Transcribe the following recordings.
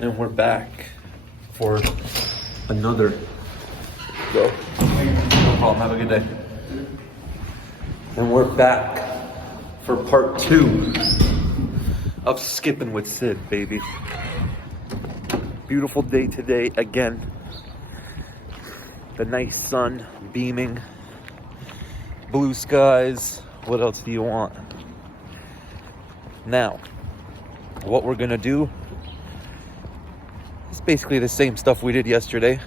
And we're back for another go. No problem, have a good day. And we're back for part 2 of Skipping with Sid, baby. Beautiful day today again. The nice sun beaming, blue skies. What else do you want? Now, what we're gonna do is basically the same stuff we did yesterday.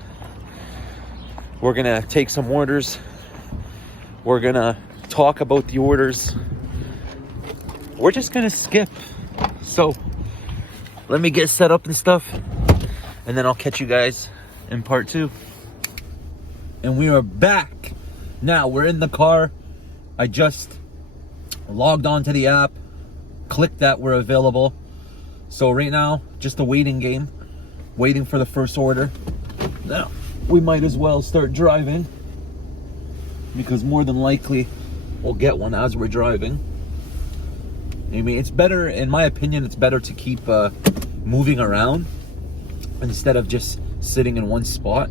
We're gonna take some orders. We're gonna talk about the orders. We're just gonna skip. So, let me get set up and stuff, and then I'll catch you guys in part 2. And we are back. Now, we're in the car. I just logged onto the app, clicked that we're available. So right now, just a waiting game, waiting for the first order. Now, we might as well start driving, because more than likely, we'll get one as we're driving. I mean, it's better, in my opinion, it's better to keep moving around instead of just sitting in one spot,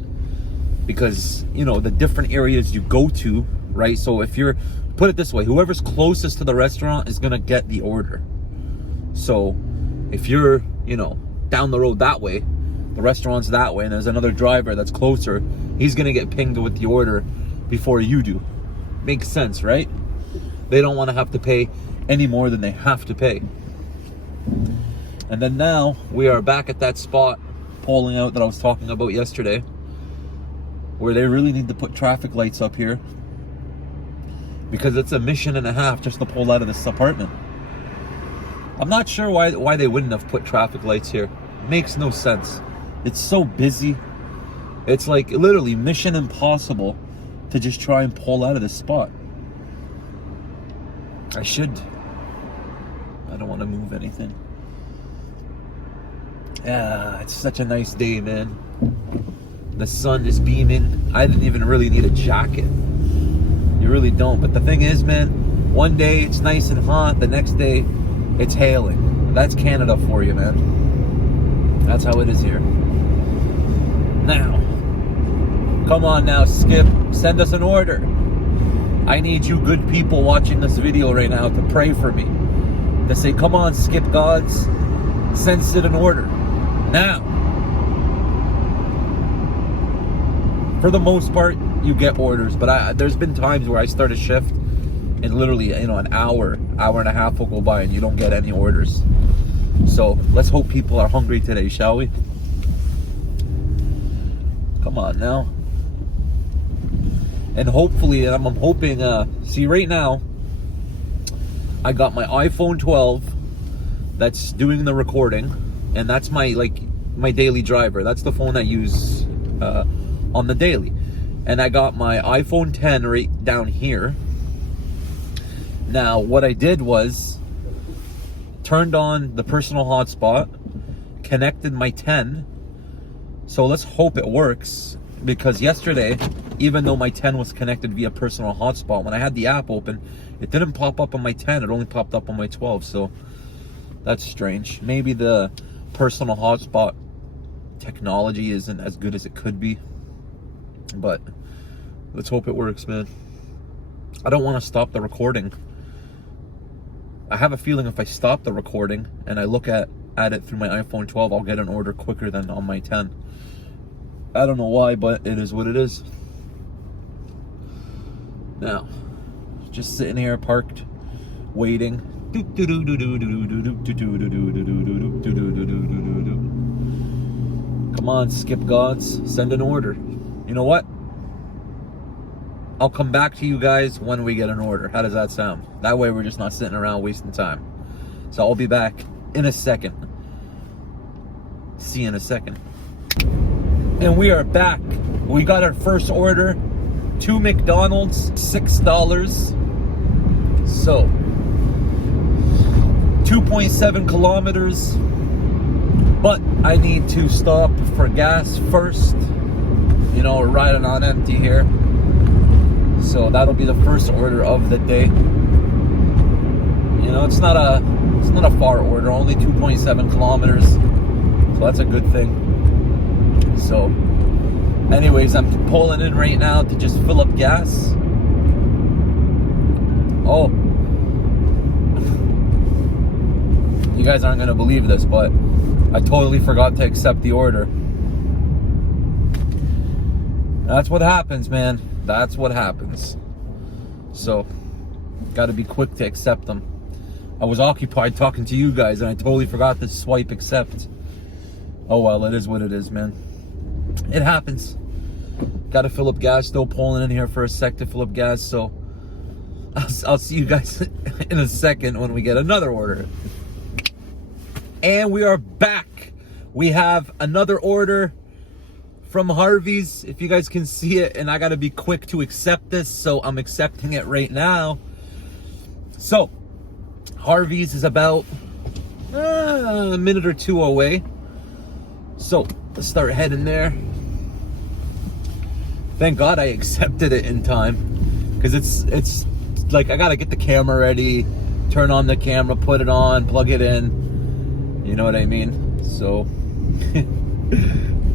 because, you know, the different areas you go to, right? So if you're, put it this way, whoever's closest to the restaurant is gonna get the order. So if you're, you know, down the road that way, the restaurant's that way, and there's another driver that's closer, he's gonna get pinged with the order before you do. Makes sense, right? They don't want to have to pay any more than they have to pay. And then now we are back at that spot pulling out that I was talking about yesterday, where they really need to put traffic lights up here, because it's a mission and a half just to pull out of this apartment. I'm not sure why they wouldn't have put traffic lights here. Makes no sense. It's so busy. It's like literally mission impossible to just try and pull out of this spot. I don't want to move anything. Yeah, it's such a nice day, man. The sun is beaming. I didn't even really need a jacket. You really don't. But the thing is, man, one day it's nice and hot, the next day it's hailing. That's Canada for you, man. That's how it is here. Now, come on now, Skip. Send us an order. I need you good people watching this video right now to pray for me. To say, come on, Skip gods. Send Sid an order. Now. For the most part, you get orders. But there's been times where I start a shift and literally, you know, an hour and a half will go by and you don't get any orders. So let's hope people are hungry today, shall we? Come on now. And hopefully, I'm hoping, see right now, I got my iPhone 12 that's doing the recording, and that's my daily driver. That's the phone I use on the daily. And I got my iPhone 10 right down here. Now, what I did was turned on the personal hotspot, connected my 10. So let's hope it works, because yesterday, even though my 10 was connected via personal hotspot, when I had the app open, it didn't pop up on my 10, it only popped up on my 12, so that's strange. Maybe the personal hotspot technology isn't as good as it could be, but let's hope it works, man. I don't want to stop the recording. I have a feeling if I stop the recording and I look at it through my iPhone 12, I'll get an order quicker than on my 10. I don't know why, but it is what it is. Now, just sitting here parked, waiting. Come on, Skip gods, send an order. You know what? I'll come back to you guys when we get an order. How does that sound? That way we're just not sitting around wasting time. So I'll be back in a second. See you in a second. And we are back. We got our first order. 2 McDonald's, $6. So, 2.7 kilometers. But I need to stop for gas first. You know, we're riding on empty here. So that'll be the first order of the day. You know, it's not a far order, only 2.7 kilometers. So that's a good thing. So anyways, I'm pulling in right now to just fill up gas. Oh, you guys aren't gonna believe this, but I totally forgot to accept the order. That's what happens, man. That's what happens. So gotta be quick to accept them. I was occupied talking to you guys and I totally forgot to swipe accept. Oh well, it is what it is, man. It happens. Gotta fill up gas. Still pulling in here for a sec to fill up gas. So I'll see you guys in a second when we get another order. And we are back. We have another order from Harvey's, if you guys can see it, and I gotta be quick to accept this, so I'm accepting it right now. So Harvey's is about a minute or two away, so let's start heading there. Thank God I accepted it in time, because it's like I gotta get the camera ready, turn on the camera, put it on, plug it in, you know what I mean? So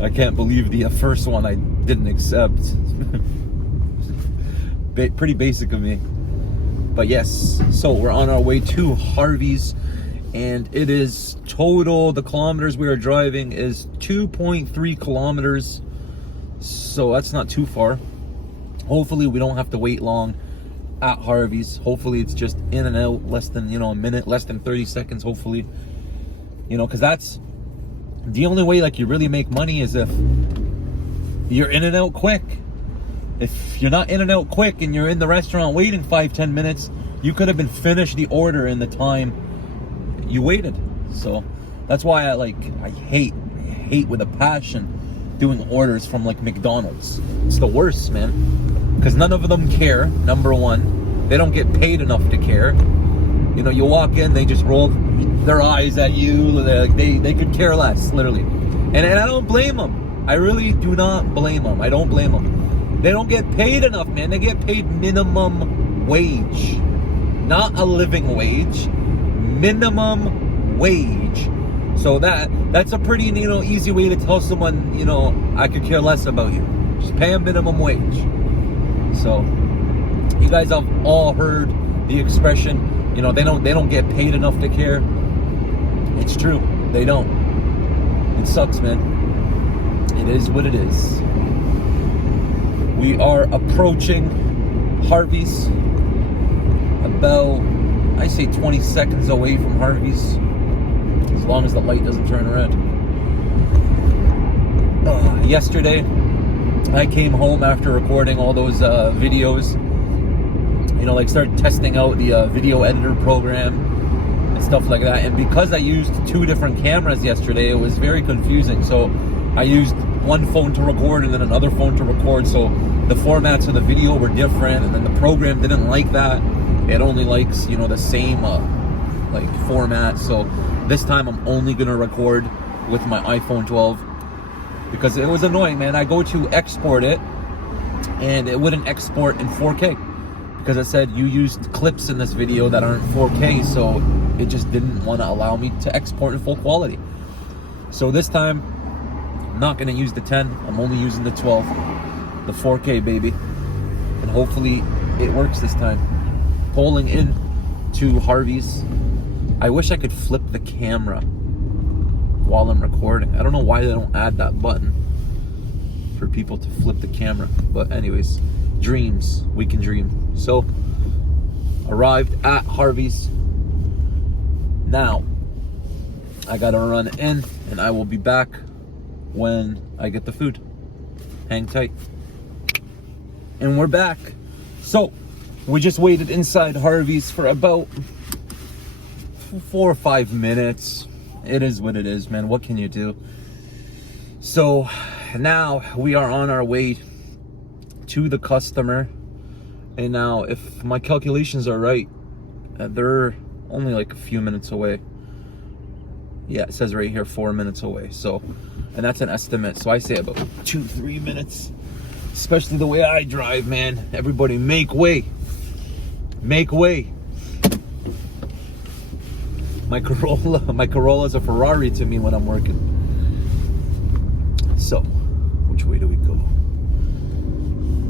I can't believe the first one I didn't accept. Pretty basic of me. But yes, so we're on our way to Harvey's, and it is total, the kilometers we are driving is 2.3 kilometers. So that's not too far. Hopefully we don't have to wait long at Harvey's. Hopefully it's just in and out, less than, a minute, less than 30 seconds, hopefully. Because that's the only way like you really make money, is if you're in and out quick. If you're not in and out quick and you're in the restaurant waiting 5-10 minutes, you could have been finished the order in the time you waited. So that's why I hate with a passion doing orders from like McDonald's. It's the worst, man, because none of them care. Number one, they don't get paid enough to care. You walk in, they just roll their eyes at you. They could care less, literally. And I don't blame them. I really do not blame them. I don't blame them. They don't get paid enough, man. They get paid minimum wage. Not a living wage. Minimum wage. So that's a pretty, easy way to tell someone, I could care less about you. Just pay them minimum wage. So you guys have all heard the expression, they don't get paid enough to care. It's true. They don't. It sucks, man. It is what it is. We are approaching Harvey's, about, I say 20 seconds away from Harvey's, as long as the light doesn't turn red. Yesterday, I came home after recording all those videos, started testing out the video editor program and stuff like that. And because I used 2 different cameras yesterday, it was very confusing. So I used one phone to record and then another phone to record. So the formats of the video were different, and then the program didn't like that. It only likes, the same format. So this time I'm only gonna record with my iPhone 12, because it was annoying, man. I go to export it and it wouldn't export in 4K, because it said you used clips in this video that aren't 4K, so it just didn't want to allow me to export in full quality. So this time I'm not gonna use the 10, I'm only using the 12, the 4K, baby, and hopefully it works this time. Pulling in to Harvey's. I wish I could flip the camera while I'm recording. I don't know why they don't add that button for people to flip the camera. But anyways, dreams. We can dream. So, arrived at Harvey's. Now, I gotta run in, and I will be back when I get the food. Hang tight. And we're back. So, we just waited inside Harvey's for about 4 or 5 minutes. It is what it is, man. What can you do? So now we are on our way to the customer. And now, if my calculations are right, they're only like a few minutes away. Yeah, it says right here 4 minutes away. So, and that's an estimate. So I say about 2-3 minutes. Especially the way I drive, man. Everybody make way. Make way. My Corolla's a Ferrari to me when I'm working. So, which way do we go?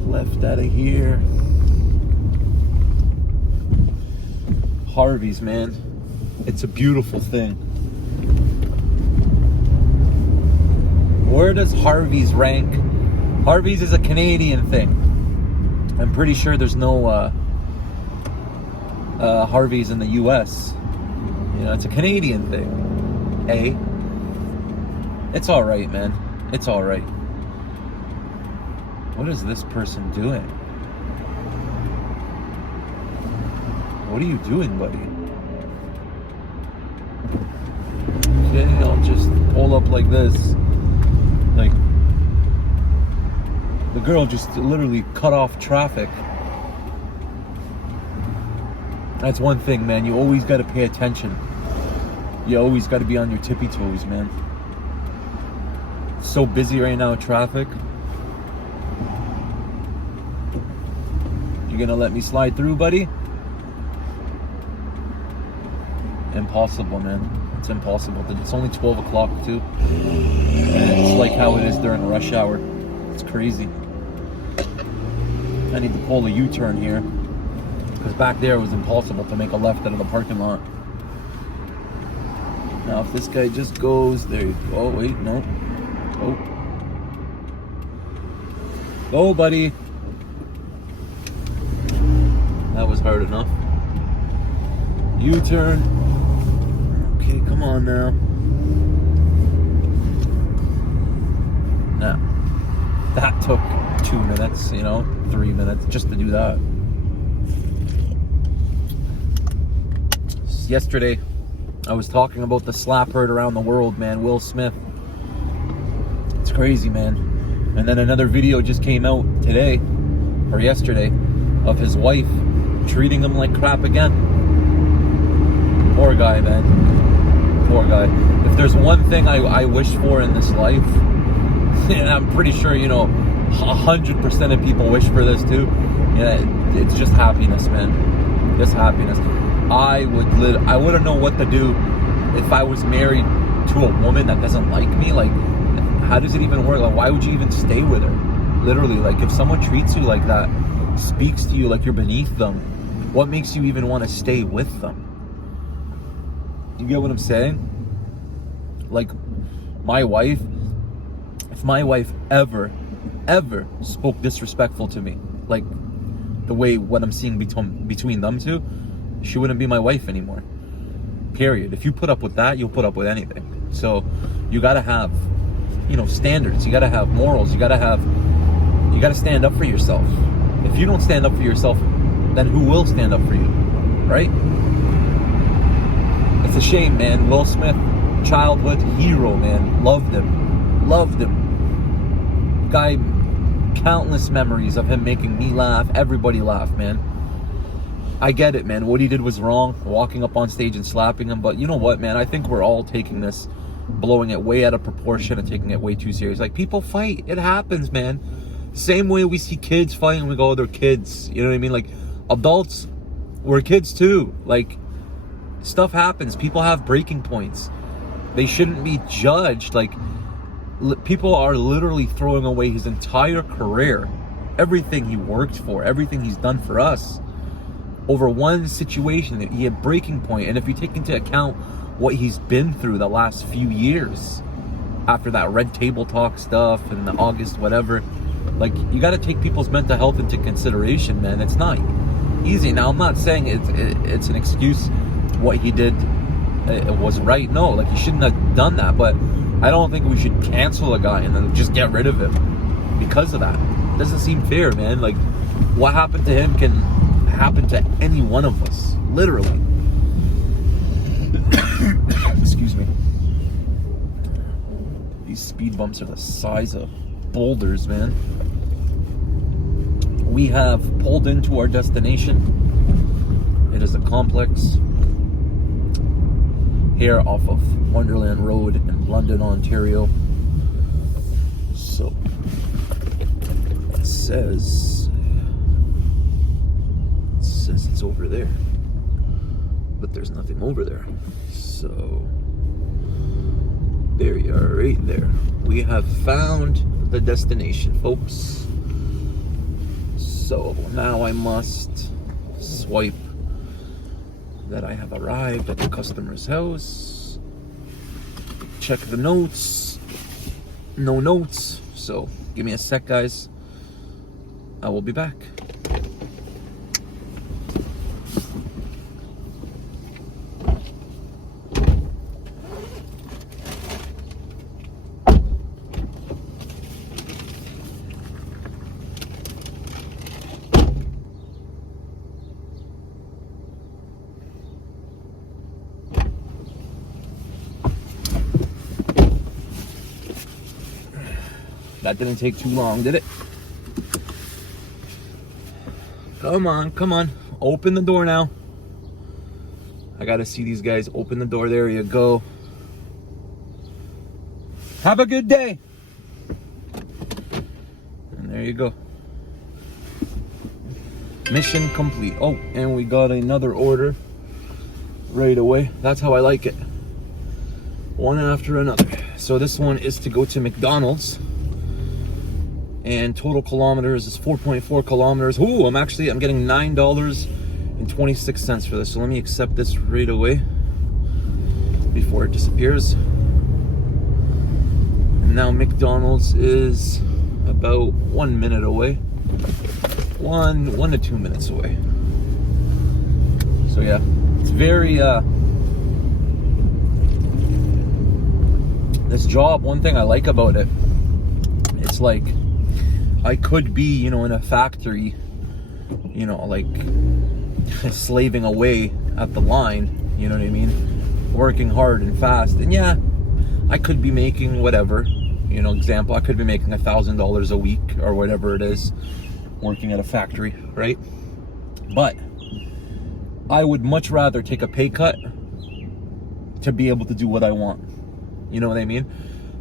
Left out of here. Harvey's, man. It's a beautiful thing. Where does Harvey's rank? Harvey's is a Canadian thing. I'm pretty sure there's no Harvey's in the US. You know, it's a Canadian thing. Hey, it's all right, man. It's all right. What is this person doing? What are you doing, buddy? Okay, I'll just pull up like this. Like, the girl just literally cut off traffic. That's one thing, man. You always got to pay attention. You always got to be on your tippy toes, man. It's so busy right now, traffic. You gonna let me slide through, buddy? Impossible, man. It's impossible. It's only 12 o'clock, too. And it's like how it is during rush hour. It's crazy. I need to pull a U-turn here. Because back there it was impossible to make a left out of the parking lot. Now if this guy just goes, there you go. Oh, wait, no. Oh. Go, buddy. That was hard enough. U-turn. Okay, come on now. Now, that took 2 minutes, 3 minutes just to do that. Yesterday, I was talking about the slap heard around the world, man, Will Smith. It's crazy, man. And then another video just came out today, or yesterday, of his wife treating him like crap again. Poor guy, man. Poor guy. If there's one thing I wish for in this life, and I'm pretty sure, 100% of people wish for this too, it's just happiness, man. Just happiness. I wouldn't know what to do if I was married to a woman that doesn't like me. Like, how does it even work? Like, why would you even stay with her? Literally, like, if someone treats you like that, speaks to you like you're beneath them, what makes you even want to stay with them? You get what I'm saying? Like, my wife, if my wife ever spoke disrespectful to me, like the way what I'm seeing between them two, she wouldn't be my wife anymore. Period. If you put up with that, you'll put up with anything. So you gotta have, standards. You gotta have morals. You gotta stand up for yourself. If you don't stand up for yourself, then who will stand up for you? Right? It's a shame, man. Will Smith, childhood hero, man. Loved him. Guy, countless memories of him making me laugh, everybody laugh, man. I get it, man. What he did was wrong, walking up on stage and slapping him. But you know what, man? I think we're all taking this, blowing it way out of proportion and taking it way too serious. Like, people fight. It happens, man. Same way we see kids fighting, we go, they're kids. You know what I mean? Like, adults, we're kids too. Like, stuff happens. People have breaking points. They shouldn't be judged. Like, people are literally throwing away his entire career, everything he worked for, everything he's done for us, over one situation that he had breaking point. And if you take into account what he's been through the last few years after that Red Table Talk stuff and the August whatever, like, you got to take people's mental health into consideration, man. It's not easy. Now, I'm not saying it's an excuse what he did it was right. No, like, he shouldn't have done that. But I don't think we should cancel a guy and then just get rid of him because of that. It doesn't seem fair, man. Like, what happened to him can happen to any one of us, literally. Excuse me. These speed bumps are the size of boulders, man. We have pulled into our destination. It is a complex here off of Wonderland Road in London, Ontario. So it says it's over there, but there's nothing over there. So There you are, right there. We have found the destination, folks. So now I must swipe that I have arrived at the customer's house. Check the notes. No notes. So give me a sec, guys. I will be back. That didn't take too long, did it? Come on, come on. Open the door now. I gotta see these guys open the door. There you go. Have a good day. And there you go. Mission complete. Oh, and we got another order right away. That's how I like it. One after another. So this one is to go to McDonald's. And total kilometers is 4.4 kilometers. Ooh, I'm getting $9.26 for this. So let me accept this right away before it disappears. And now McDonald's is about 1 minute away. One to 2 minutes away. So yeah, it's very this job, one thing I like about it, it's like I could be, in a factory, like slaving away at the line, you know what I mean? Working hard and fast. And yeah, I could be making whatever, example, I could be making $1,000 a week or whatever it is, working at a factory, right? But I would much rather take a pay cut to be able to do what I want. You know what I mean?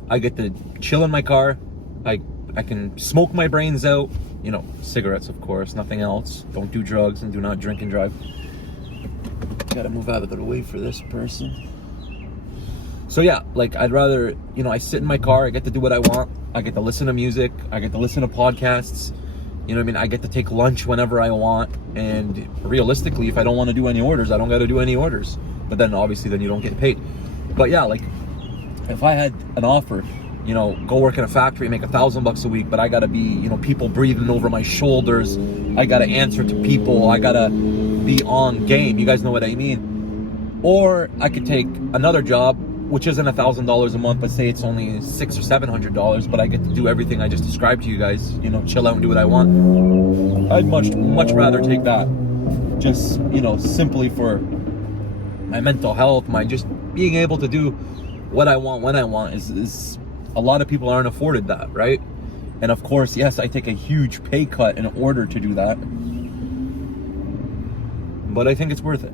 I get to chill in my car. I can smoke my brains out, cigarettes, of course, nothing else. Don't do drugs and do not drink and drive. Gotta move out of the way for this person. So yeah, like I'd rather, I sit in my car, I get to do what I want. I get to listen to music, I get to listen to podcasts. You know what I mean? I get to take lunch whenever I want. And realistically, if I don't want to do any orders, I don't got to do any orders. But then obviously then you don't get paid. But yeah, like if I had an offer, go work in a factory, make $1,000 a week, but I gotta be, people breathing over my shoulders. I gotta answer to people. I gotta be on game. You guys know what I mean? Or I could take another job, which isn't $1,000 a month, but say it's only $600 or $700, but I get to do everything I just described to you guys. Chill out and do what I want. I'd much rather take that. Just, simply for my mental health, my just being able to do what I want when I want is a lot of people aren't afforded that, right? And of course, yes, I take a huge pay cut in order to do that. But I think it's worth it.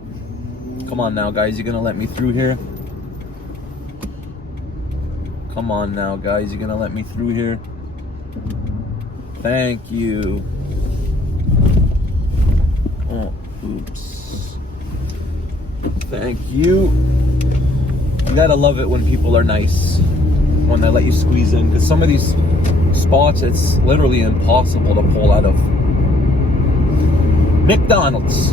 Come on now, guys, you're gonna let me through here? Come on now, guys, you're gonna let me through here? Thank you. Oh, oops. Thank you. You gotta love it when people are nice, when they let you squeeze in, because some of these spots it's literally impossible to pull out of. McDonald's.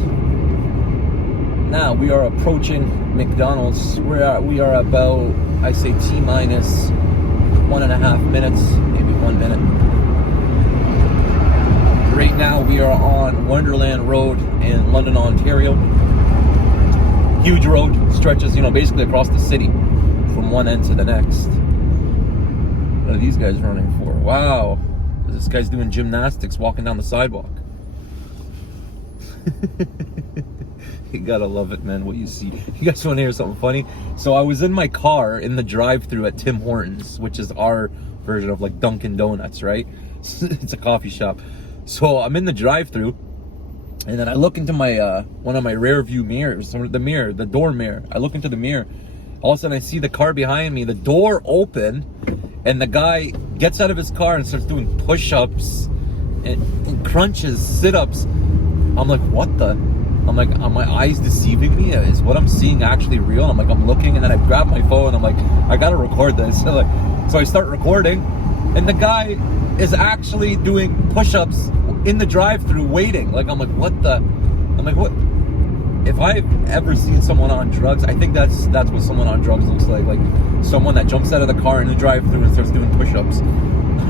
Now we are approaching McDonald's. We are about, I say T-minus 1.5 minutes, maybe 1 minute. Right now we are on Wonderland Road in London, Ontario. Huge road, stretches, basically across the city from one end to the next. What are these guys running for? Wow. This guy's doing gymnastics walking down the sidewalk. You gotta love it, man, what you see. You guys want to hear something funny? So I was in my car in the drive-thru at Tim Hortons, which is our version of like Dunkin' Donuts, right? It's a coffee shop. So I'm in the drive-thru, and then I look into my one of my rear view mirrors, the door mirror. I look into the mirror. All of a sudden I see the car behind me, the door open, and the guy gets out of his car and starts doing push-ups and crunches, sit-ups. I'm like, what the? I'm like, are my eyes deceiving me? Is what I'm seeing actually real? I'm like, I'm looking, and then I grab my phone. I'm like, I gotta record this. So I start recording, and the guy is actually doing push-ups in the drive-thru waiting. Like, I'm like, what? If I've ever seen someone on drugs, I think that's what someone on drugs looks like. Like someone that jumps out of the car in the drive-thru and starts doing push-ups.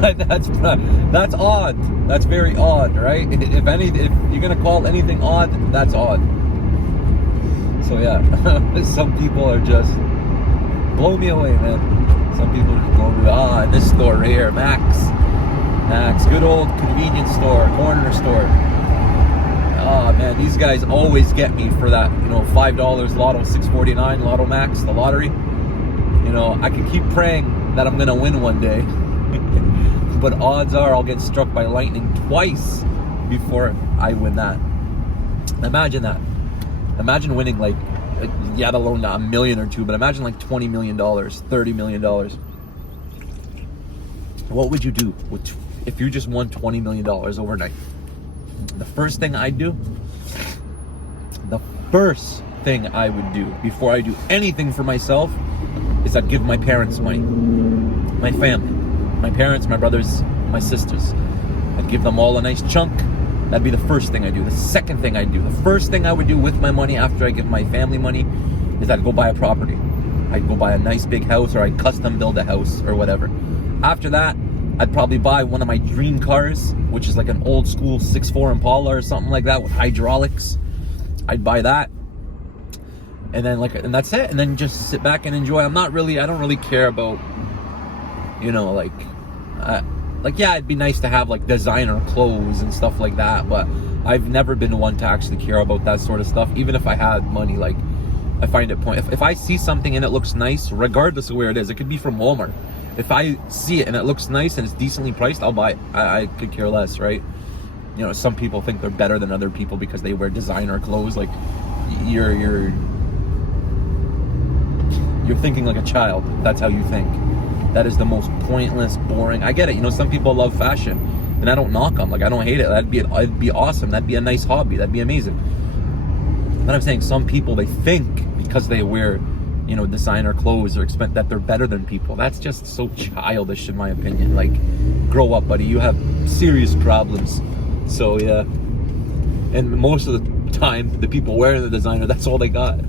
That's odd. That's very odd, right? If you're gonna call anything odd, that's odd. So yeah, some people are just blow me away, man. Some people just blow me. This store right here, Max, good old convenience store, corner store. Oh man, these guys always get me for that, $5 lotto, 649 lotto max, the lottery. I can keep praying that I'm gonna win one day, but odds are I'll get struck by lightning twice before I win that. Imagine that. Imagine winning let alone not $1 million or $2 million, but imagine like $20 million, $30 million. What would you do if you just won $20 million overnight? The first thing I would do before I do anything for myself is I'd give my parents money, my family, my parents, my brothers, my sisters. I'd give them all a nice chunk. That'd be the first thing I do. The second thing I do, the first thing I would do with my money after I give my family money is I'd go buy a property. I'd go buy a nice big house, or I'd custom build a house or whatever. After that, I'd probably buy one of my dream cars, which is like an old school 6'4" Impala or something like that with hydraulics. I'd buy that. And then and that's it. And then just sit back and enjoy. I don't really care about, yeah, it'd be nice to have like designer clothes and stuff like that, but I've never been one to actually care about that sort of stuff. Even if I had money, I find it if I see something and it looks nice, regardless of where it is, it could be from Walmart. If I see it and it looks nice and it's decently priced, I'll buy it. I could care less, right? Some people think they're better than other people because they wear designer clothes. Like, you're thinking like a child. That's how you think. That is the most pointless, boring. I get it. Some people love fashion, and I don't knock them. Like, I don't hate it. It'd be awesome. That'd be a nice hobby. That'd be amazing. But I'm saying some people, they think because they wear designer clothes or expect that they're better than people. That's just so childish, in my opinion. Like, grow up, buddy. You have serious problems. So yeah, and most of the time, the people wearing the designer, that's all they got.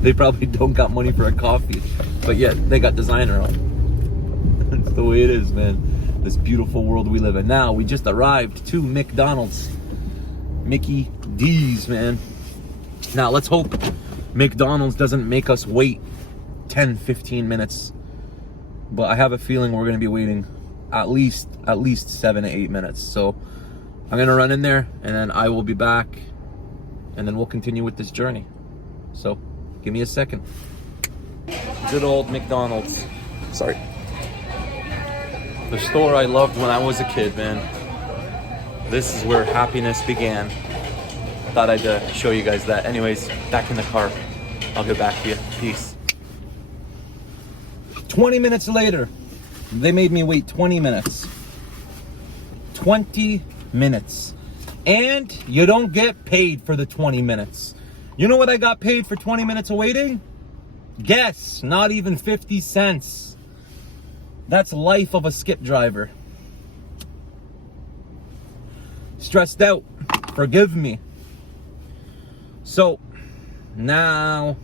They probably don't got money for a coffee, but yet they got designer on. That's the way it is, man. This beautiful world we live in. Now we just arrived to McDonald's, Mickey D's, man. Now let's hope McDonald's doesn't make us wait 10-15 minutes, but I have a feeling we're going to be waiting at least 7 to 8 minutes. So I'm going to run in there, and then I will be back, and then we'll continue with this journey. So give me a second. Good old McDonald's. Sorry. The store I loved when I was a kid, man. This is where happiness began. Thought I'd show you guys that. Anyways, back in the car. I'll get back to you. Peace. 20 minutes later, they made me wait 20 minutes. 20 minutes. And you don't get paid for the 20 minutes. You know what I got paid for 20 minutes of waiting? Guess, not even 50 cents. That's life of a skip driver. Stressed out. Forgive me. So, now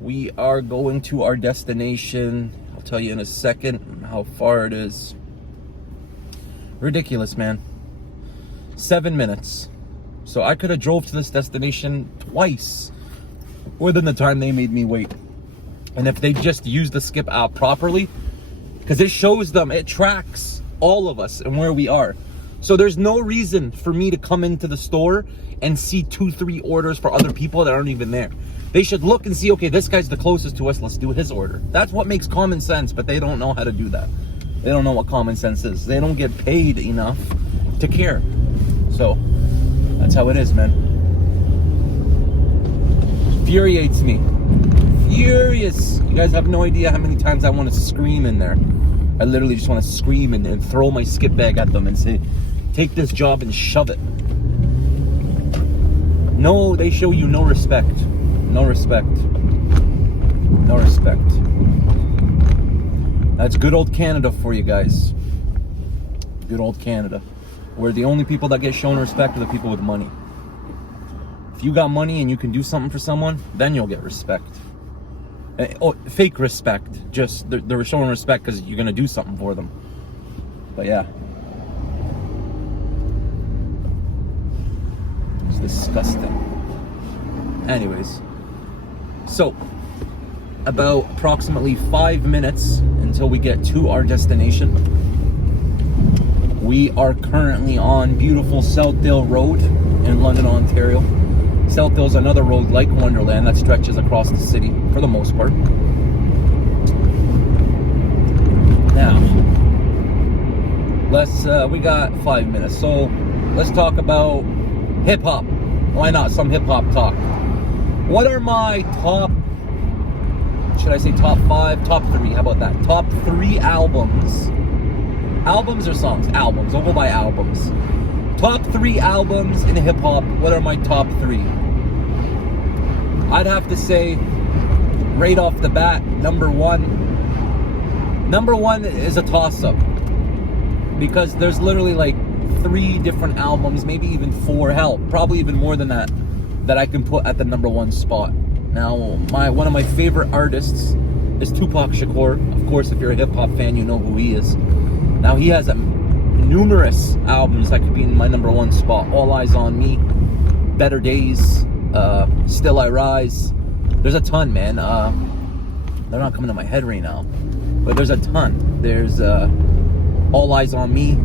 we are going to our destination. I'll tell you in a second how far it is. Ridiculous, man. 7 minutes. So I could have drove to this destination twice within the time they made me wait. And if they just used the skip app properly, because it shows them, it tracks all of us and where we are. So there's no reason for me to come into the store and see 2-3 orders for other people that aren't even there. They should look and see, okay, this guy's the closest to us, let's do his order. That's what makes common sense, but they don't know how to do that. They don't know what common sense is. They don't get paid enough to care. So that's how it is, man. Infuriates me. Furious. You guys have no idea how many times I want to scream in there. I literally just want to scream and throw my skip bag at them and say, take this job and shove it. No, they show you no respect. No respect. No respect. That's good old Canada for you guys. Good old Canada. Where the only people that get shown respect are the people with money. If you got money and you can do something for someone, then you'll get respect. Oh, fake respect. Just they're showing respect because you're gonna do something for them. But yeah, it's disgusting. Anyways, so about approximately 5 minutes until we get to our destination. We are currently on beautiful Southdale Road in London, Ontario. Southdale is another road like Wonderland that stretches across the city for the most part. Now, we got 5 minutes, so let's talk about hip hop. Why not? Some hip hop talk. What are my top, should I say top 5? Top 3, how about that? Top 3 albums. Albums or songs? Albums. I'll go by albums. Top 3 albums in hip hop. What are my top 3? I'd have to say, right off the bat, number one is a toss-up. Because there's literally like 3 different albums, maybe even 4, hell, probably even more than that I can put at the number 1 spot. Now, one of my favorite artists is Tupac Shakur. Of course, if you're a hip-hop fan, you know who he is. Now, he has numerous albums that could be in my number 1 spot. All Eyes on Me, Better Days, Still I Rise. There's a ton, man. They're not coming to my head right now, but there's a ton. There's All Eyes on Me.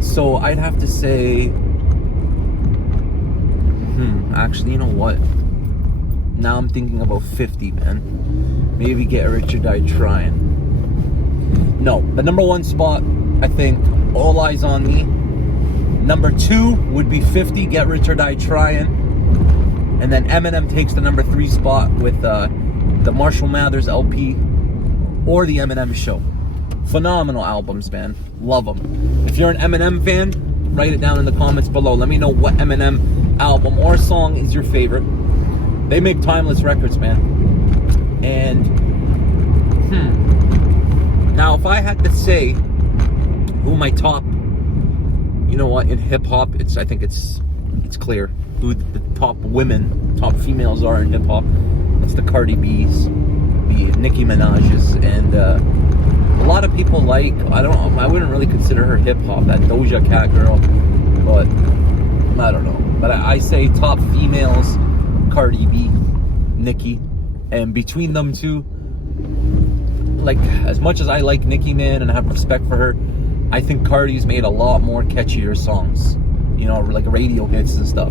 So I'd have to say, actually, you know what? Now I'm thinking about 50, man. Maybe Get Rich or Die Trying. No, the number 1 spot, I think, All Eyes on Me. Number 2 would be 50, Get Rich or Die Trying. And then Eminem takes the number 3 spot with the Marshall Mathers LP or the Eminem Show. Phenomenal albums, man. Love them. If you're an Eminem fan, write it down in the comments below. Let me know what Eminem album or song is your favorite. They make timeless records, man. And now if I had to say who my top, you know what, in hip hop, I think it's clear who the top females are in hip hop. It's the Cardi B's, the Nicki Minaj's, and a lot of people like, I wouldn't really consider her hip hop, that Doja Cat girl, but I don't know. But I say top females, Cardi B, Nicki, and between them two, like, as much as I like Nicki, man, and I have respect for her, I think Cardi's made a lot more catchier songs, you know, like radio hits and stuff.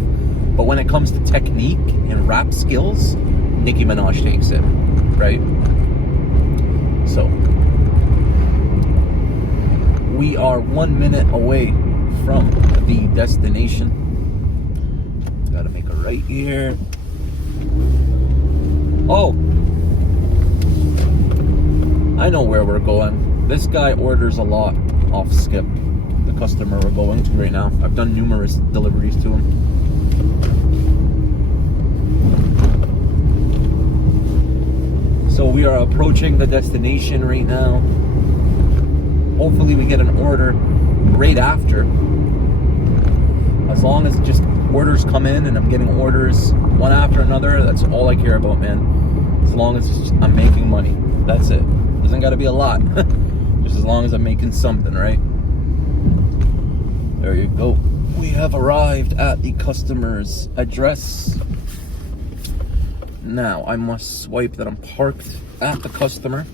But when it comes to technique and rap skills, Nicki Minaj takes it, right? So, we are 1 minute away from the destination. Gotta make a right here. Oh, I know where we're going. This guy orders a lot off Skip, the customer we're going to right now. I've done numerous deliveries to him. So we are approaching the destination right now. Hopefully we get an order right after. As long as just orders come in and I'm getting orders one after another, that's all I care about, man. As long as I'm making money. That's it. Doesn't gotta be a lot. Just as long as I'm making something, right? There you go. We have arrived at the customer's address. Now I must swipe that I'm parked at the customer.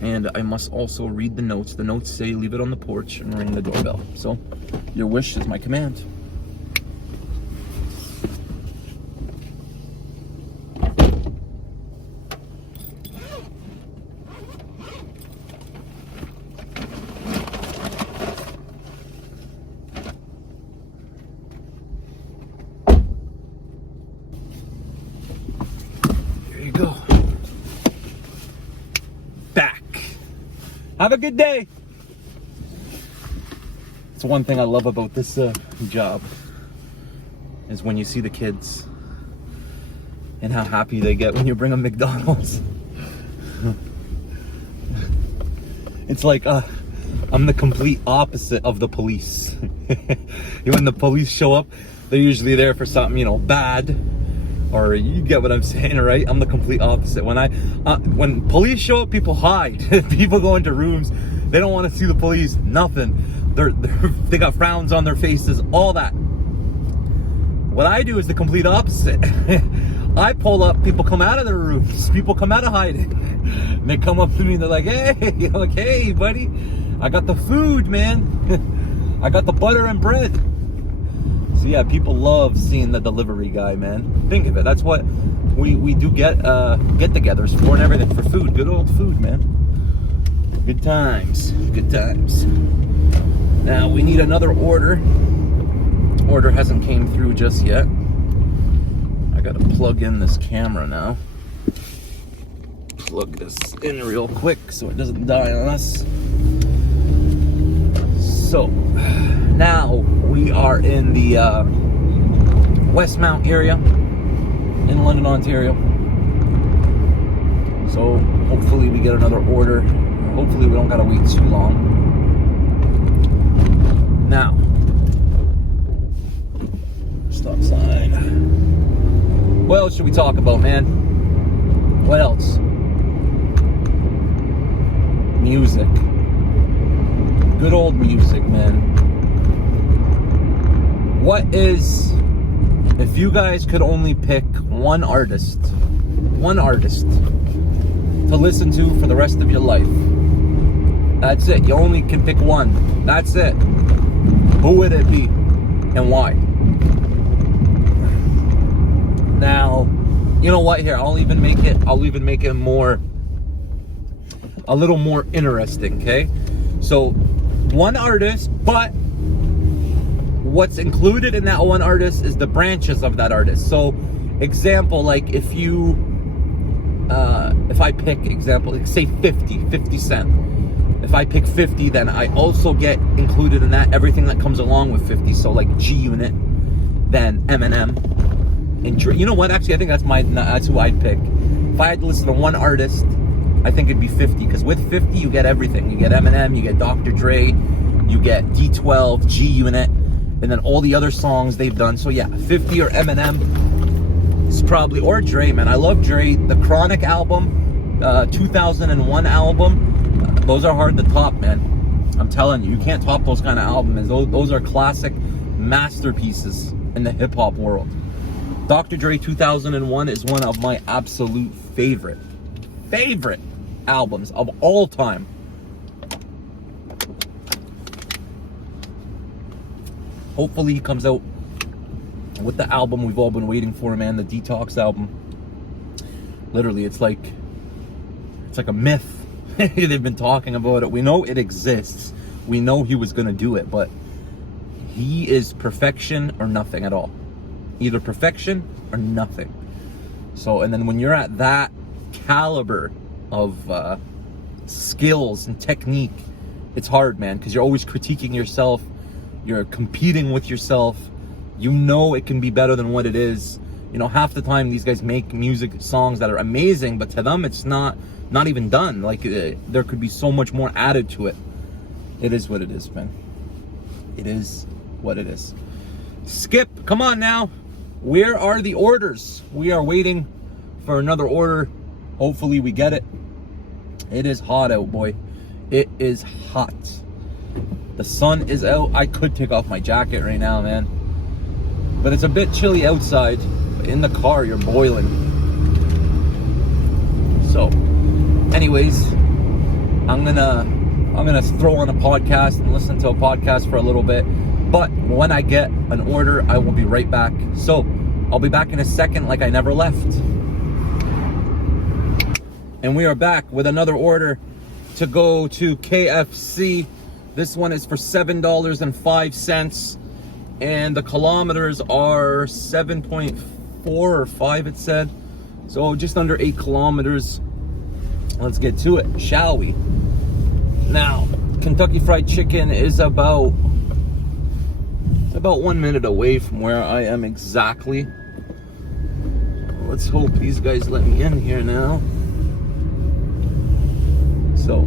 And I must also read the notes. The notes say leave it on the porch and ring the doorbell. So your wish is my command. Go. Back. Have a good day. It's one thing I love about this job is when you see the kids and how happy they get when you bring them McDonald's. It's like I'm the complete opposite of the police. When the police show up, they're usually there for something, you know, bad, or you get what I'm saying, right? I'm the complete opposite. When police show up, people hide. People go into rooms. They don't want to see the police. Nothing. They got frowns on their faces. All that. What I do is the complete opposite. I pull up. People come out of their rooms. People come out of hiding. And they come up to me and they're like, "Hey," I'm like, "Hey, buddy, I got the food, man. I got the butter and bread." So yeah, people love seeing the delivery guy, man. Think of it. That's what we do get-togethers for and everything, for food. Good old food, man. Good times. Good times. Now we need another order. Order hasn't came through just yet. I gotta plug in this camera now. Plug this in real quick so it doesn't die on us. So now we are in the Westmount area in London, Ontario. So hopefully we get another order. Hopefully we don't gotta wait too long. Now, stop sign. What else should we talk about, man? What else? Music. Good old music, man. What is, if you guys could only pick one artist to listen to for the rest of your life? That's it. You only can pick one. That's it. Who would it be and why? Now, you know what? Here, I'll even make it more, a little more interesting, okay? So, one artist, but what's included in that one artist is the branches of that artist. So, example, like if I pick, example, like say 50 Cent. If I pick 50, then I also get included in that everything that comes along with 50. So like G-Unit, then Eminem, and Dre. You know what? Actually, I think that's who I'd pick. If I had to listen to one artist, I think it'd be 50. Because with 50, you get everything. You get Eminem, you get Dr. Dre, you get D12, G-Unit, and then all the other songs they've done. So yeah, 50 or Eminem is probably, or Dre, man. I love Dre. The Chronic album, 2001 album. Those are hard to top, man. I'm telling you, you can't top those kind of albums. Those are classic masterpieces in the hip-hop world. Dr. Dre 2001 is one of my absolute favorite albums of all time. Hopefully he comes out with the album we've all been waiting for, man. The Detox album. Literally, it's like a myth. They've been talking about it. We know it exists. We know he was going to do it, but he is perfection or nothing at all. Either perfection or nothing. So, and then when you're at that caliber of skills and technique, it's hard, man, because you're always critiquing yourself. You're competing with yourself. You know it can be better than what it is. You know, half the time these guys make music songs that are amazing, but to them it's not even done. Like there could be so much more added to it. It is what it is, man. It is what it is. Skip, come on now. Where are the orders? We are waiting for another order. Hopefully we get it. It is hot out, boy. It is hot. The sun is out. I could take off my jacket right now, man. But it's a bit chilly outside. In the car, you're boiling. So, anyways, I'm gonna throw on a podcast and listen to a podcast for a little bit. But when I get an order, I will be right back. So, I'll be back in a second like I never left. And we are back with another order to go to KFC. This one is for $7.05. And the kilometers are 7.4 or 5, it said. So just under 8 kilometers. Let's get to it, shall we? Now, Kentucky Fried Chicken is about about 1 minute away from where I am exactly. Let's hope these guys let me in here now. So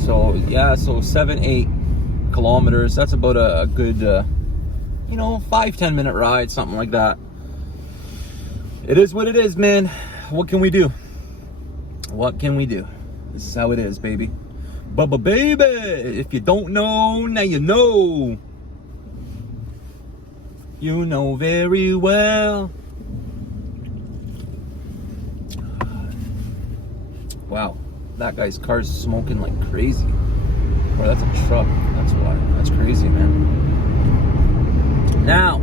7-8 kilometers. That's about a good 5-10 minute ride, something like that. It is what it is, man. What can we do? What can we do? This is how it is, baby. Bubba baby, if you don't know, now you know. You know very well. Wow, that guy's car's smoking like crazy. Or that's a truck, that's why. That's crazy, man. Now,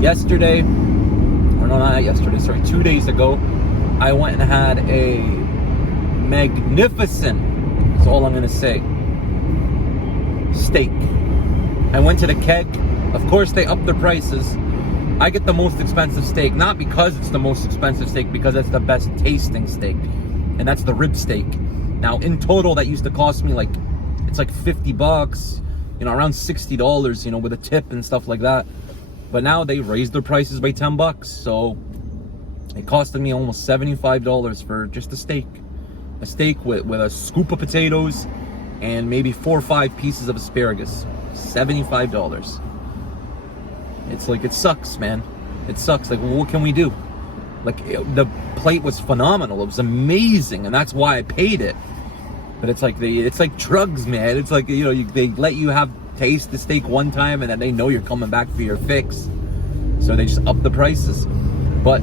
yesterday, or no, not yesterday, sorry, 2 days ago, I went and had a magnificent, that's all I'm gonna say, steak. I went to the Keg. Of course, they upped their prices. I get the most expensive steak, not because it's the most expensive steak, because it's the best tasting steak, and that's the rib steak. Now, in total, that used to cost me it's like $50, around $60, with a tip and stuff like that. But now they raised their prices by $10, so it costed me almost $75 for just a steak. A steak with a scoop of potatoes and maybe 4 or 5 pieces of asparagus. $75. It's like, it sucks, man. It sucks. Like, what can we do? The plate was phenomenal. It was amazing, and that's why I paid it. But it's like drugs, man. It's like, they let you taste the steak one time, and then they know you're coming back for your fix, so they just up the prices. But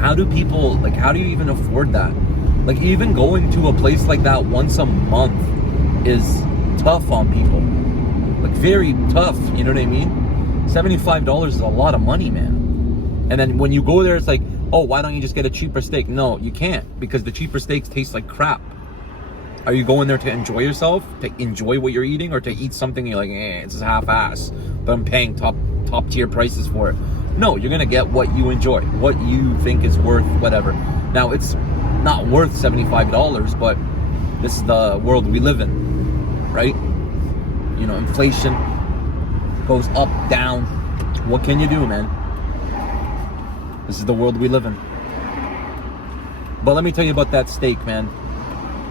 how do people, how do you even afford that? Even going to a place like that once a month is tough on people. Very tough, you know what I mean? $75 is a lot of money, man. And then when you go there, it's like, oh, why don't you just get a cheaper steak? No, you can't, because the cheaper steaks taste like crap. Are you going there to enjoy yourself, to enjoy what you're eating, or to eat something you're like, it's half-ass, but I'm paying top tier prices for it? No, you're gonna get what you enjoy, what you think is worth whatever. Now, it's not worth $75, but this is the world we live in, right? Inflation goes up, down. What can you do, man? This is the world we live in. But let me tell you about that steak, man.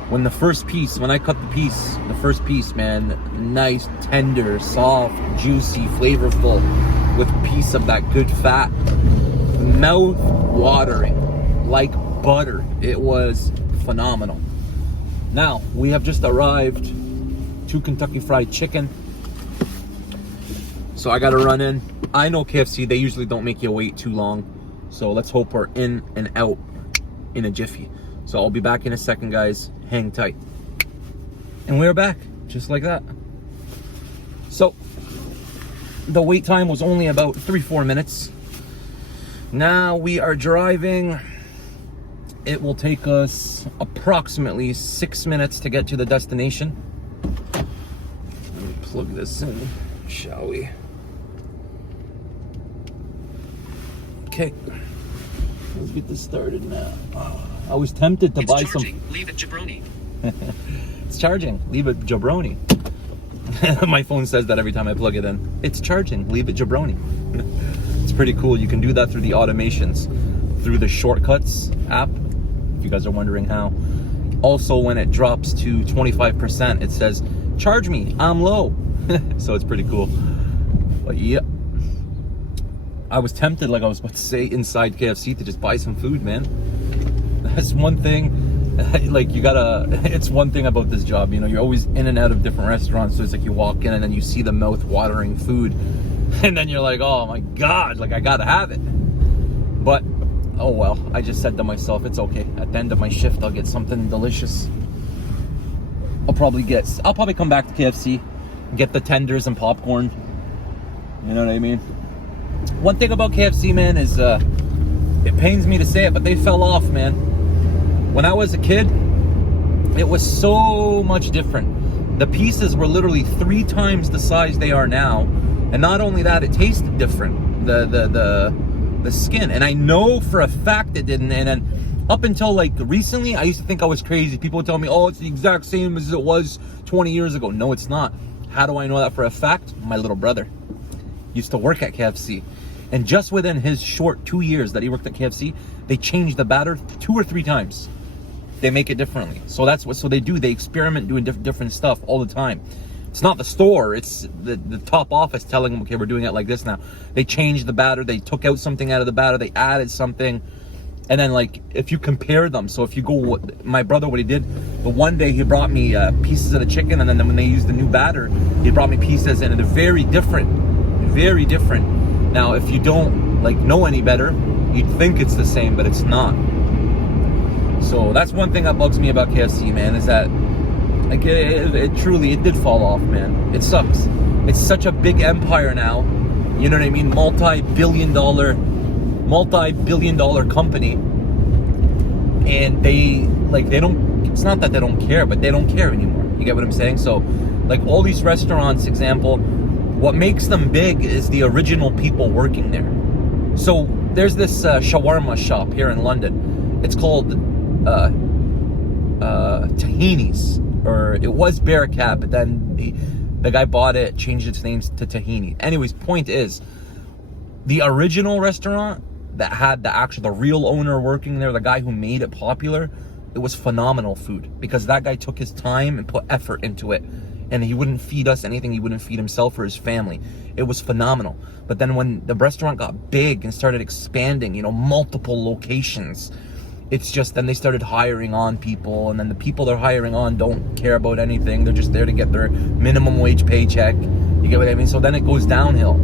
When I cut the first piece, man, nice, tender, soft, juicy, flavorful, with a piece of that good fat, mouth watering, like butter. It was phenomenal. Now, we have just arrived to Kentucky Fried Chicken. So I gotta run in. I know KFC, they usually don't make you wait too long. So let's hope we're in and out in a jiffy. So I'll be back in a second, guys. Hang tight. And we're back, just like that. So the wait time was only about 3-4 minutes. Now we are driving. It will take us approximately 6 minutes to get to the destination. Let me plug this in, shall we? Okay, let's get this started now. I was tempted to buy charging. Leave it jabroni. It's charging. Leave it jabroni. My phone says that every time I plug it in. It's charging. Leave it jabroni. It's pretty cool. You can do that through the automations, through the shortcuts app, if you guys are wondering how. Also, when it drops to 25%, it says, charge me, I'm low. So it's pretty cool. But yeah, I was tempted, like I was about to say, inside KFC to just buy some food, man. That's one thing. Like, it's one thing about this job, you're always in and out of different restaurants. So it's like you walk in and then you see the mouth watering food, and then you're like, oh my God, like I gotta have it. But oh well, I just said to myself, it's okay. At the end of my shift, I'll get something delicious. I'll probably come back to KFC, get the tenders and popcorn. You know what I mean? One thing about KFC, man, is it pains me to say it, but they fell off, man. When I was a kid, it was so much different. The pieces were literally 3 times the size they are now, and not only that, it tasted different. The skin, and I know for a fact it didn't. And then up until like recently, I used to think I was crazy. People would tell me, "Oh, it's the exact same as it was 20 years ago." No, it's not. How do I know that for a fact? My little brother used to work at KFC. And just within his short 2 years that he worked at KFC, they changed the batter 2 or 3 times. They make it differently. So that's what they do. They experiment doing different stuff all the time. It's not the store. It's the top office telling them, okay, we're doing it like this now. They changed the batter. They took out something out of the batter. They added something. And then, like, if you compare them, so if you go, my brother, what he did, the one day he brought me pieces of the chicken, and then when they used the new batter, he brought me pieces, and they're very different. Very different. Now, if you don't, like, know any better, you'd think it's the same, but it's not. So that's one thing that bugs me about KFC, man, is that, like, it truly did fall off, man. It sucks. It's such a big empire now. You know what I mean? Multi-billion dollar company, and they don't, it's not that they don't care, but they don't care anymore. You get what I'm saying? So, like, all these restaurants, example, what makes them big is the original people working there. So there's this shawarma shop here in London. It's called Tahini's, or it was Bearcat, but then the guy bought it, changed its names to Tahini. Anyways, point is, the original restaurant that had the real owner working there, the guy who made it popular, it was phenomenal food, because that guy took his time and put effort into it, and he wouldn't feed us anything he wouldn't feed himself or his family. It was phenomenal. But then when the restaurant got big and started expanding, you know, multiple locations, it's just, then they started hiring on people, and then the people they're hiring on don't care about anything. They're just there to get their minimum wage paycheck. You get what I mean? So then it goes downhill.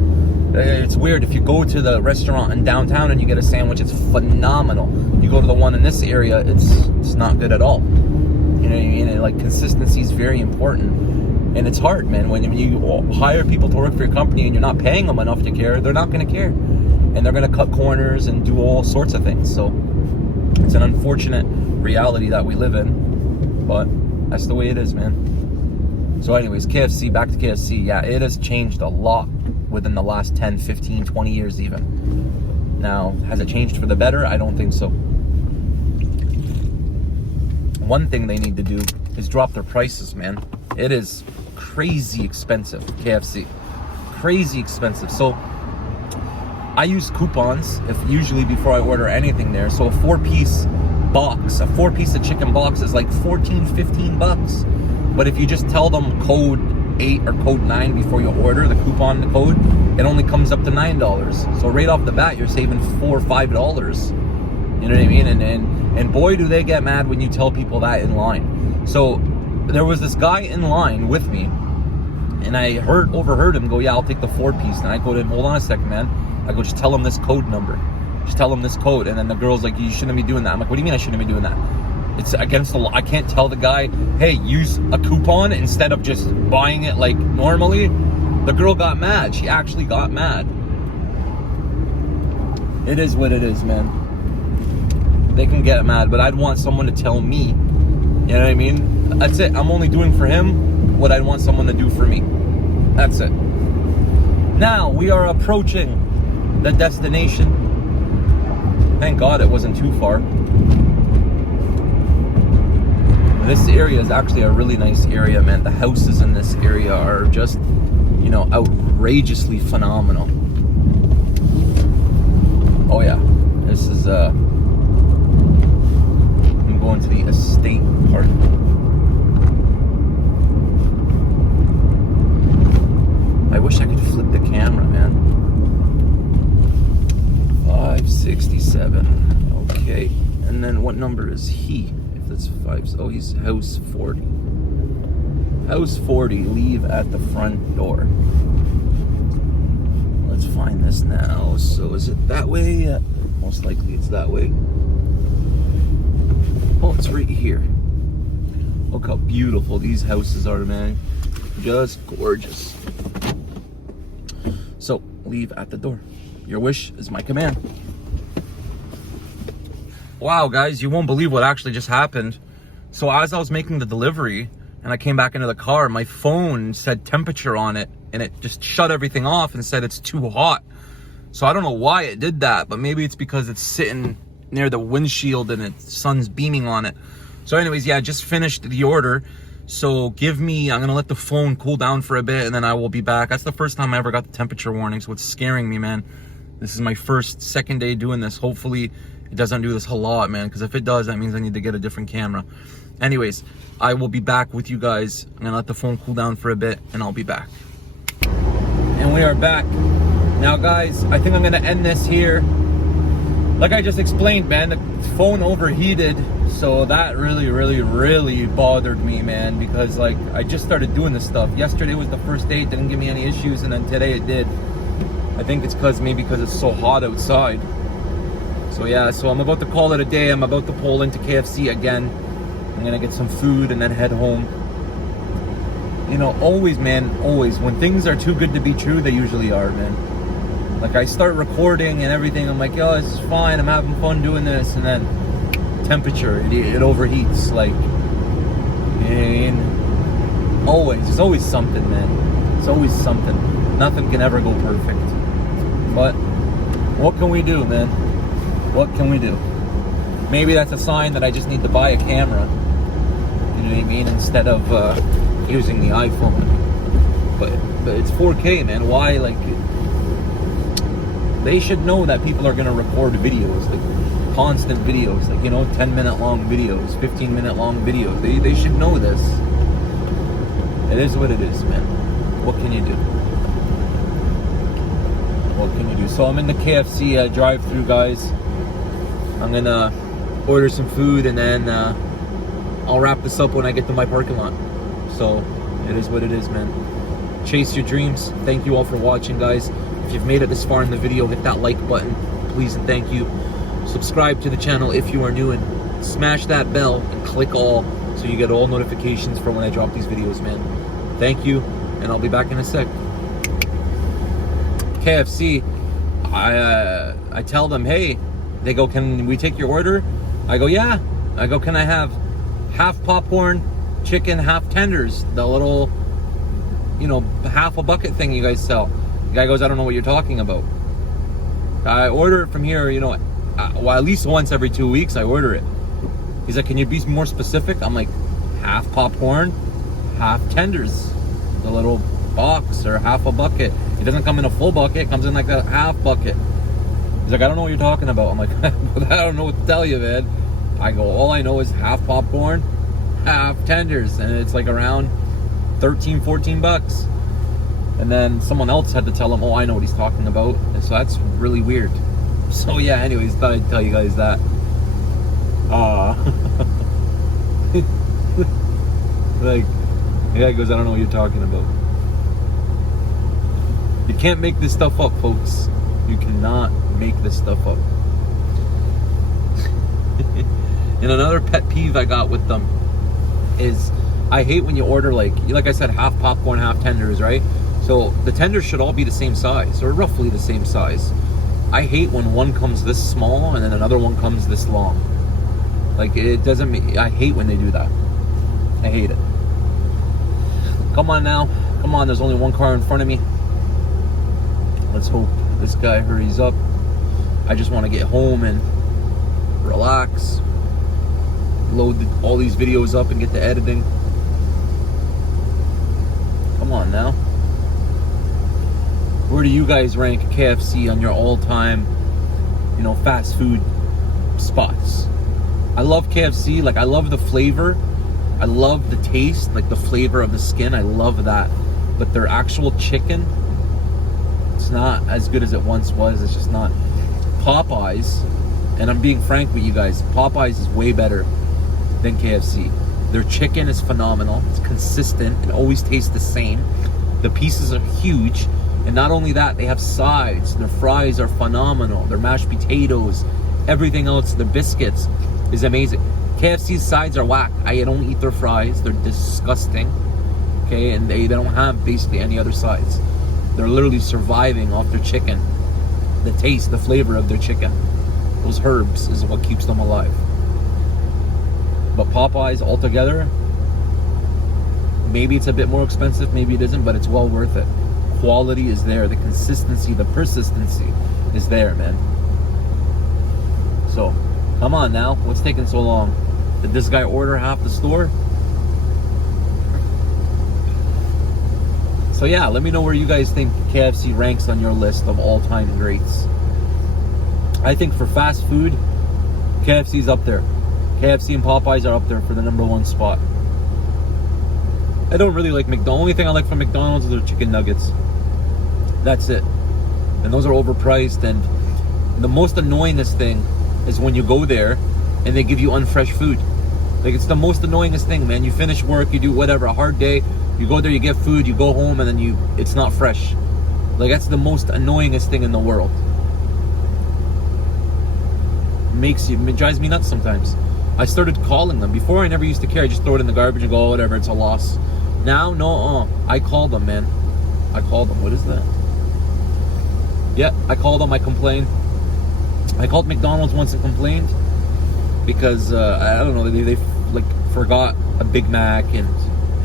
It's weird. If you go to the restaurant in downtown and you get a sandwich, it's phenomenal. You go to the one in this area, it's not good at all. You know what I mean? And, like, consistency is very important. And it's hard, man. When you hire people to work for your company and you're not paying them enough to care, they're not going to care. And they're going to cut corners and do all sorts of things. So it's an unfortunate reality that we live in. But that's the way it is, man. So anyways, KFC, back to KFC. Yeah, it has changed a lot within the last 10, 15, 20 years even. Now, has it changed for the better? I don't think so. One thing they need to do is drop their prices, man. It is crazy expensive, KFC. Crazy expensive. So I use coupons usually before I order anything there. So a 4-piece box, a 4-piece of chicken box is like 14, 15 bucks. But if you just tell them code 8 or code 9 before you order, the coupon, the code, it only comes up to $9. So right off the bat, you're saving $4 or $5. You know what I mean? And boy, do they get mad when you tell people that in line. So there was this guy in line with me, and I overheard him go, yeah, I'll take the 4-piece. And I go to him, hold on a second, man. I go, just tell him this code number. Just tell him this code. And then the girl's like, you shouldn't be doing that. I'm like, what do you mean I shouldn't be doing that? It's against the law. I can't tell the guy, hey, use a coupon instead of just buying it like normally. The girl got mad. She actually got mad. It is what it is, man. They can get mad, but I'd want someone to tell me. You know what I mean? That's it. I'm only doing for him what I'd want someone to do for me. That's it. Now, we are approaching the destination. Thank God it wasn't too far. This area is actually a really nice area, man. The houses in this area are just, you know, outrageously phenomenal. Oh yeah, this is I'm going to the estate part. I wish I could flip the camera, man. 567. Okay, and then what number is he? That's 5. Oh, he's house 40. House 40. Leave at the front door. Let's find this now. So is it that way? Yeah, most likely it's that way. Oh, it's right here. Look how beautiful these houses are, man. Just gorgeous. So, leave at the door. Your wish is my command. Wow, guys, you won't believe what actually just happened. So as I was making the delivery and I came back into the car, my phone said temperature on it, and it just shut everything off and said it's too hot. So I don't know why it did that, but maybe it's because it's sitting near the windshield and the sun's beaming on it. So anyways, yeah, I just finished the order. So I'm gonna let the phone cool down for a bit and then I will be back. That's the first time I ever got the temperature warning, so it's scaring me, man. This is my second day doing this. Hopefully it doesn't do this a lot, man, because if it does, that means I need to get a different camera. Anyways, I will be back with you guys. I'm gonna let the phone cool down for a bit and I'll be back. And we are back. Now guys, I think I'm gonna end this here. Like I just explained, man, the phone overheated. So that really bothered me, man, because like I just started doing this stuff. Yesterday was the first day, it didn't give me any issues, and then today it did. I think it's maybe because it's so hot outside. So yeah, so I'm about to call it a day. I'm about to pull into KFC again. I'm gonna get some food and then head home. You know, always, man, always, when things are too good to be true, they usually are, man. Like I start recording and everything, I'm like, yo, this is fine, I'm having fun doing this, and then temperature, it overheats. Like, and always, there's always something, man. It's always something. Nothing can ever go perfect. But what can we do, man? What can we do? Maybe that's a sign that I just need to buy a camera. You know what I mean? Instead of using the iPhone. But it's 4K, man. Why? Like, they should know that people are gonna record videos, like constant videos, like, you know, 10-minute long videos, 15-minute long videos. They should know this. It is what it is, man. What can you do? What can you do? So I'm in the KFC drive-through, guys. I'm gonna order some food and then I'll wrap this up when I get to my parking lot. So it is what it is, man. Chase your dreams. Thank you all for watching, guys. If you've made it this far in the video, hit that like button, please and thank you. Subscribe to the channel if you are new, and smash that bell and click all so you get all notifications for when I drop these videos, man. Thank you, and I'll be back in a sec. KFC, I tell them, hey, they go, can we take your order? I go, yeah. I go, can I have half popcorn, chicken, half tenders, the little, you know, half a bucket thing you guys sell? The guy goes, I don't know what you're talking about. I order it from here, you know, well, at least once every 2 weeks I order it. He's like, can you be more specific? I'm like, half popcorn, half tenders, the little box, or half a bucket. It doesn't come in a full bucket, it comes in like a half bucket. He's like, I don't know what you're talking about. I'm like, I don't know what to tell you, man. I go, all I know is half popcorn, half tenders, and it's like around 13, 14 bucks. And then someone else had to tell him, oh, I know what he's talking about. And so that's really weird. So yeah, anyways, thought I'd tell you guys that. Like, the guy goes, I don't know what you're talking about. You can't make this stuff up, folks. You cannot make this stuff up. And another pet peeve I got with them is I hate when you order, like I said, half popcorn, half tenders, right? So the tenders should all be the same size, or roughly the same size. I hate when one comes this small and then another one comes this long. Like, it doesn't make, I hate when they do that. I hate it. Come on now. Come on, there's only one car in front of me. Let's hope this guy hurries up. I just want to get home and relax. Load all these videos up and get to editing. Come on now. Where do you guys rank KFC on your all-time, you know, fast food spots? I love KFC. Like, I love the flavor. I love the taste, like the flavor of the skin. I love that. But their actual chicken, it's not as good as it once was. It's just not. Popeyes, and I'm being frank with you guys, Popeyes is way better than KFC. Their chicken is phenomenal. It's consistent. It always tastes the same. The pieces are huge. And not only that, they have sides. Their fries are phenomenal. Their mashed potatoes, everything else, their biscuits is amazing. KFC's sides are whack. I don't eat their fries. They're disgusting. Okay, and they don't have basically any other sides. They're literally surviving off their chicken. The taste, the flavor of their chicken. Those herbs is what keeps them alive. But Popeyes altogether, maybe it's a bit more expensive, maybe it isn't, but it's well worth it. Quality is there. The consistency, the persistency is there, man. So, come on now. What's taking so long? Did this guy order half the store? So yeah, let me know where you guys think KFC ranks on your list of all-time greats. I think for fast food, KFC's up there. KFC and Popeyes are up there for the #1 spot. I don't really like McDonald's. The only thing I like from McDonald's is their chicken nuggets. That's it. And those are overpriced. And the most annoyingest thing is when you go there and they give you unfresh food. Like, it's the most annoyingest thing, man. You finish work, you do whatever, a hard day, you go there, you get food, you go home, and then it's not fresh. Like, that's the most annoyingest thing in the world. It drives me nuts sometimes. I started calling them. Before, I never used to care. I just throw it in the garbage and go, oh, whatever, it's a loss. Now, no, I call them, man. I call them. What is that? Yeah, I called them. I complained. I called McDonald's once and complained because I don't know, they like forgot a Big Mac and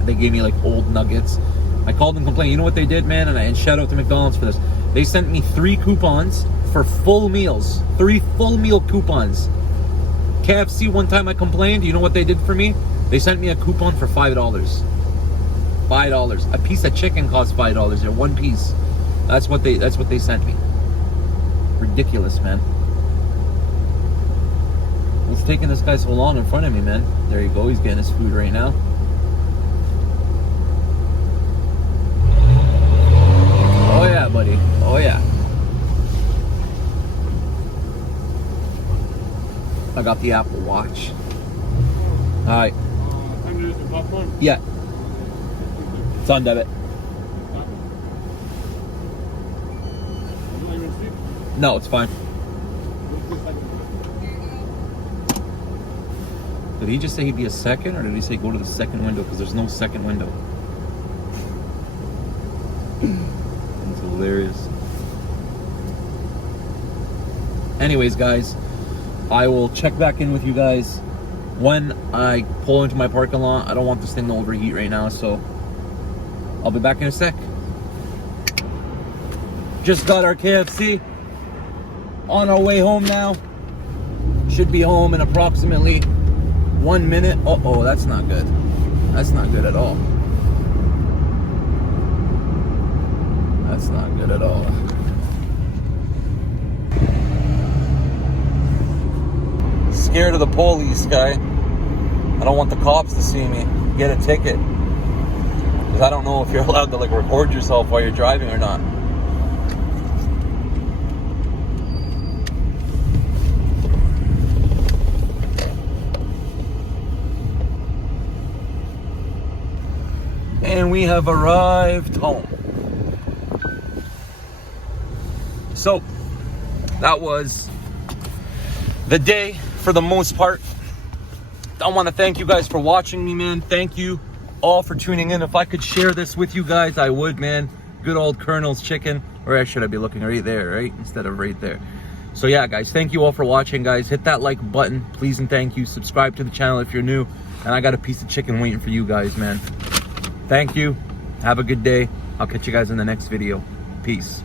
they gave me like old nuggets. I called and complained. You know what they did, man? And shout out to McDonald's for this. They sent me 3 coupons for full meals. 3 full meal coupons. KFC, one time I complained. You know what they did for me? They sent me a coupon for $5. $5. A piece of chicken costs $5. Or 1 piece. That's what they sent me. Ridiculous, man. What's taking this guy so long in front of me, man? There you go. He's getting his food right now. Oh yeah, buddy. Oh yeah. I got the Apple Watch. Alright. Yeah. It's on debit. No, it's fine. Did he just say he'd be a second, or did he say go to the second window? Because there's no second window. It's hilarious. Anyways, guys, I will check back in with you guys when I pull into my parking lot. I don't want this thing to overheat right now, so I'll be back in a sec. Just got our KFC. On our way home now. Should be home in approximately 1 minute. Uh-oh, that's not good. That's not good at all. That's not good at all. Scared of the police, guy. I don't want the cops to see me get a ticket. Because I don't know if you're allowed to like record yourself while you're driving or not. And we have arrived home. So that was the day for the most part. I want to thank you guys for watching me, man. Thank you all for tuning in. If I could share this with you guys, I would, man. Good old Colonel's chicken. Or should I be looking right there, right? Instead of right there. So yeah, guys, thank you all for watching, guys. Hit that like button, please and thank you. Subscribe to the channel if you're new. And I got a piece of chicken waiting for you guys, man. Thank you. Have a good day. I'll catch you guys in the next video. Peace.